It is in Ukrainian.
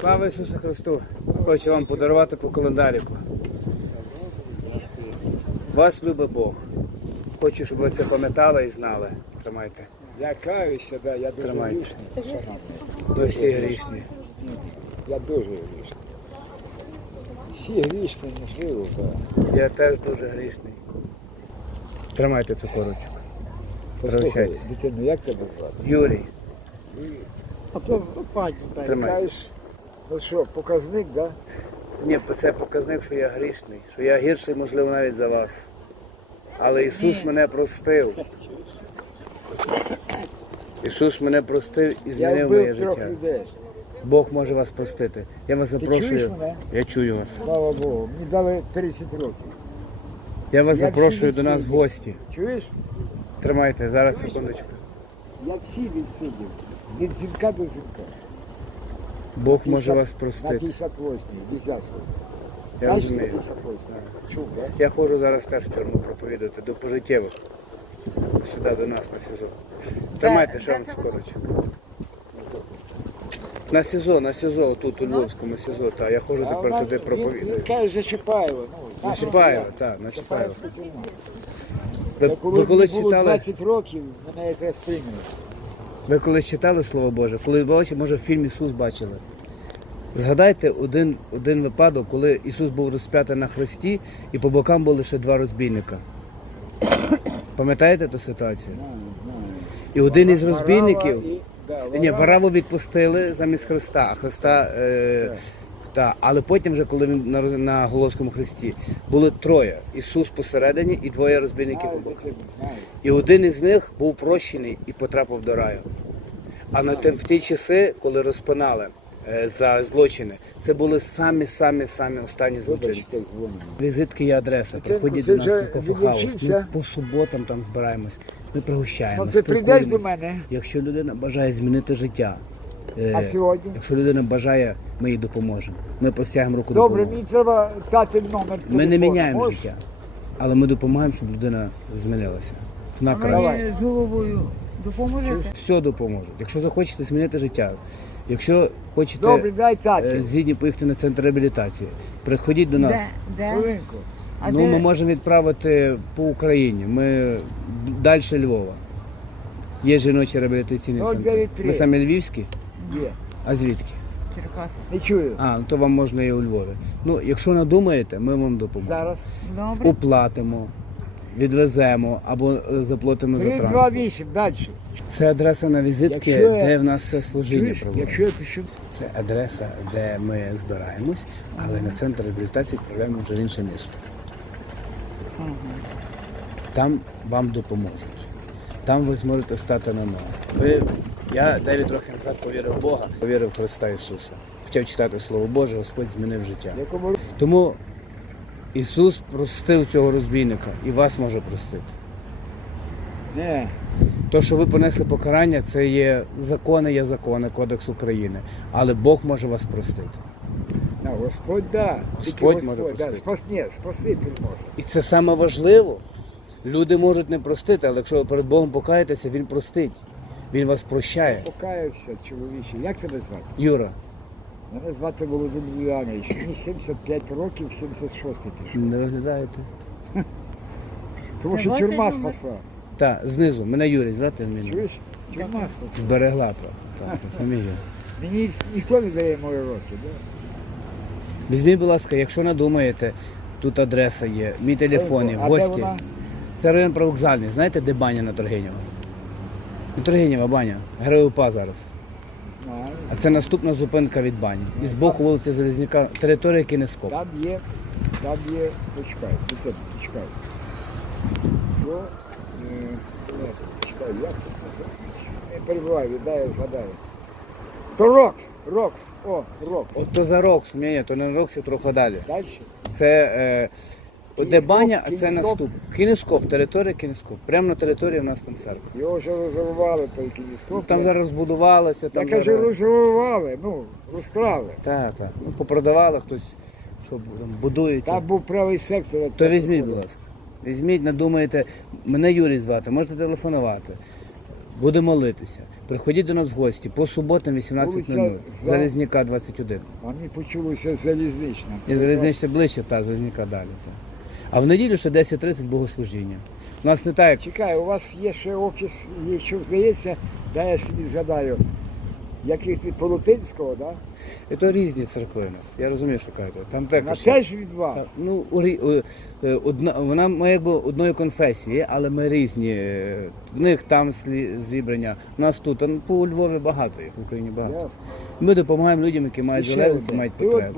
Слава Ісусу Христу! Хочу вам подарувати по календаріку. Вас любить Бог. Хочу, щоб ви це пам'ятали і знали. Тримайте. Я каюся, да, я дуже Тримайте. грішний. Ви всі грішні. Я дуже грішний. Всі грішні, можливо, так. Я теж дуже грішний. Тримайте цю корочку. Послухай, Прощайтесь. дитину, як тебе звати? Юрій, А то пані дай. тримайте. Ну що, показник, да? Ні, це показник, що я грішний, що я гірший, можливо, навіть за вас. Але Ісус мене простив. Ісус мене простив і змінив моє життя. людей. Бог може вас простити. Я вас запрошую. Я чую вас. Слава Богу. Мені дали 30 років. Я вас Як запрошую до нас в гості. Чуєш? Тримайте, зараз секундочку. Я всі відсидів. Від дзвінка до дзвінка. Бог може 50 вас На простити. 58-й, 10 Я розумію. 58 Чув, да? Я ходжу зараз теж в тюрму проповідати до пожиттєвих. Сюди до нас на СІЗО. Тримайте ще вам скорочок. На СІЗО, на СІЗО, тут у Львовському СІЗО, так. Я ходжу А тепер вона- туди Він, проповідую. він каже за Чапаєва. Ну, На Чапаєва, так, на Чапаєва. Ви, Я коли ви мені було читали, 20 років, мене якраз прийняли. Ви колись читали Слово Боже? Коли може в фільмі Ісус бачили. Згадайте один, один випадок, коли Ісус був розп'ятий на хресті і по бокам були ще два розбійника. Пам'ятаєте ту ситуацію? І один із розбійників. Ні, Вараву відпустили замість Христа, а Христа. Е, та, але потім, вже, коли він на, на Головському хресті, були троє. Ісус посередині і двоє розбійників по боках. І один із них був прощений і потрапив до раю. А на те- в ті часи, коли розпинали е, за злочини, це були самі самі самі останні злочинці. Візитки і адреса. Приходіть ти до нас на кофехаус. Ми по суботам там збираємось. Ми пригощаємо. Ти прийдеш до мене, Якщо людина бажає змінити життя, е, а сьогодні? якщо людина бажає, ми їй допоможемо. Ми простягнемо руку Добре, допомоги. мені треба дати номер. Ми не міняємо Можеш? життя, але ми допомагаємо, щоб людина змінилася. На краще. З головою допоможете? Все допоможуть. Якщо захочете змінити життя, якщо хочете Добре, дай е, згідні поїхати на центр реабілітації, приходіть до нас. Де? Де? Хвилинку. А ну, де? ми можемо відправити по Україні. Ми далі Львова. Є жіночий реабілітаційний Ну, центр. 9-3. Ми самі львівські, Є. а звідки? Черкаси. Не чую. А, ну то вам можна і у Львові. Ну, якщо надумаєте, ми вам допоможемо. Зараз. Добре. Оплатимо, відвеземо або е, заплатимо за транспорт. 8, далі. Це адреса на візитки, Якщо де в нас все служіння Чуєш? проводиться. Якщо пишу, Це адреса, де ми збираємось, але на центр реабілітації відправляємо вже в інше місто. Там вам допоможуть. Там ви зможете стати на ноги. Ви, я 9 років назад повірив в Бога, повірив в Христа Ісуса. Почав читати Слово Боже, Господь змінив життя. Тому Ісус простив цього розбійника і вас може простити. не. То, що ви понесли покарання, це є закони, є закони, Кодекс України. Але Бог може вас простити. На, Господь, да. Господь може да. Спас, ні, спаситель може. І це саме важливо. Люди можуть не простити, але якщо ви перед Богом покаєтеся, Він простить. Він вас прощає. Покаявся, чоловіче. Як тебе звати? Юра, Мене звати Володимир Юанович. Мені 75 років, 76 пішов. не виглядаєте? Тому що тюрма спасла. Так, знизу. Мене Юрій, звати мене. Чуєш? Тюрма спасла. Зберегла трохи. Так, самі є. Мені ніхто не дає мої роки, да? Візьміть, будь ласка, якщо надумаєте, тут адреса є, мій телефон є, А де гості. вона? Це район привокзальний. Знаєте, де баня на Тургенєва? На Тургенєва баня. Героїв УПА зараз. А це наступна зупинка від бані. І з боку вулиці Залізняка територія Кінескоп. Там є, там є, почекай, тут, почекай. Що? Е, Почекай, як це? Перебувай, віддай, згадаю. То Рокс, Рокс, о, Рокс. От то за Рокс, ні, ні, то не Рокс, трохи далі. Далі? Це е, от де баня, а це наступ. Кінескоп, територія Кінескоп. Прямо на території в нас там церква. Його вже розривали, той кінескоп. Там зараз збудувалося, Я там кажу, зараз... розривали, ну, розкрали. Так, так. Ну, попродавали хтось, що там будується. Там був правий сектор. от То візьміть, будь ласка. Візьміть, надумаєте, мене Юрій звати, можете телефонувати. буде молитися. Приходіть до нас в гості по суботам 18.00, Вулиця За- Залізняка 21. А мені почулося залізнична. І залізничне ближче, та Залізняка далі. Та. А в неділю ще 10.30 богослужіння. У нас не так, як Чекай, у вас є ще офіс, є, що здається, дай я собі згадаю, якийсь від Полотинського, да? І то різні церкви у нас. Я розумію, що кажете. Там Вона також. є. теж від вас. Так, Ну, у рі- у- е, одна, вона ми якби одної конфесії, але ми різні. Е, В них там слі- зібрання, у нас тут. А, По Львові багато їх, в Україні багато. Я- Ми допомагаємо людям, які мають І ще залежність, одне. мають Ти от потребу.